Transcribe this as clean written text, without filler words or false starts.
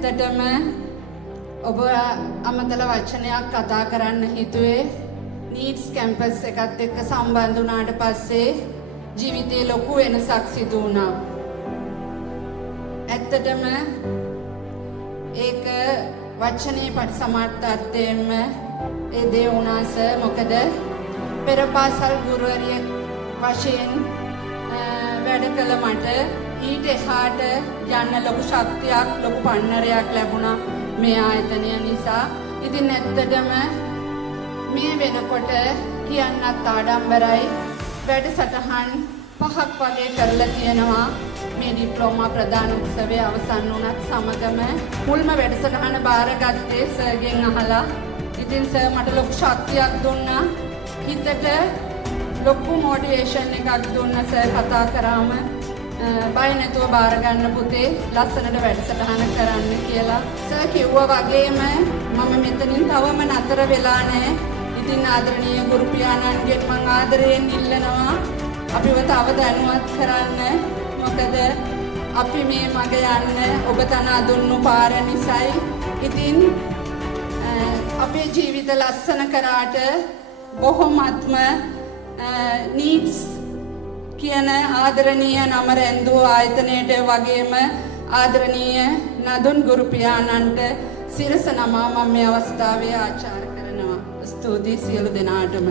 ඇත්තටම ඔබ අමතල වචනයක් කතා කරන්න හිතුවේ නීට්ස් කැම්පස් එකත් එක්ක සම්බන්ධ වුණාට පස්සේ ජීවිතේ ලොකු වෙනසක් සිදු වුණා. ඇත්තටම ඒක වචනේ පරිසමාර්ථයෙන් ඒ දේ වුණා සර්. මොකද පෙර පාසල් ගුරුවරිය වශයෙන් වැඩ කළ මට ඊට එහාට යන්න ලොකු ශක්තියක් ලොකු පන්නරයක් ලැබුණා මේ ආයතනය නිසා. ඉතින් ඇත්තටම මේ වෙනකොට කියන්නත් ආඩම්බරයි. වැඩසටහන් 5ක් වගේ කරලා තියෙනවා. මේ ඩිප්ලෝමා ප්‍රදාන උත්සවය අවසන් වුණත් සමගම මුල්ම වැඩසටහන බාරගත්තේ සර්ගෙන් අහලා. ඉතින් සර් මට ලොකු ශක්තියක් දුන්නා. හිතට ලොකු මොටිවේෂන් එකක් දුන්නා සර් කතා කරාම. බය නැතුව බාර ගන්න පුතේ ලස්සනට වැඩසටහන කරන්න කියලා. සර් කිව්වා වගේම මම මෙතනින් තවම නතර වෙලා නැහැ. ඉතින් ආදරණීය ගුරු පියාණන්ගෙන් මම ආදරයෙන් ඉල්ලනවා අපිව තව දැනුවත් කරන්න. මොකද අපි මේ මග යන්න ඔබ තනා දුන්නු පාර නිසායි. ඉතින් අපේ ජීවිත ලස්සන කරාට බොහොමත්ම නීඩ්ස් කියන ආදරණීය නම රැඳූ ආයතනයට වගේම ආදරණීය නදුන් ගුරු පියාණන්ට සිරස නමා මම මේ අවස්ථාවේ ආචාර කරනවා. ස්තුතියි සියලු දෙනාටම.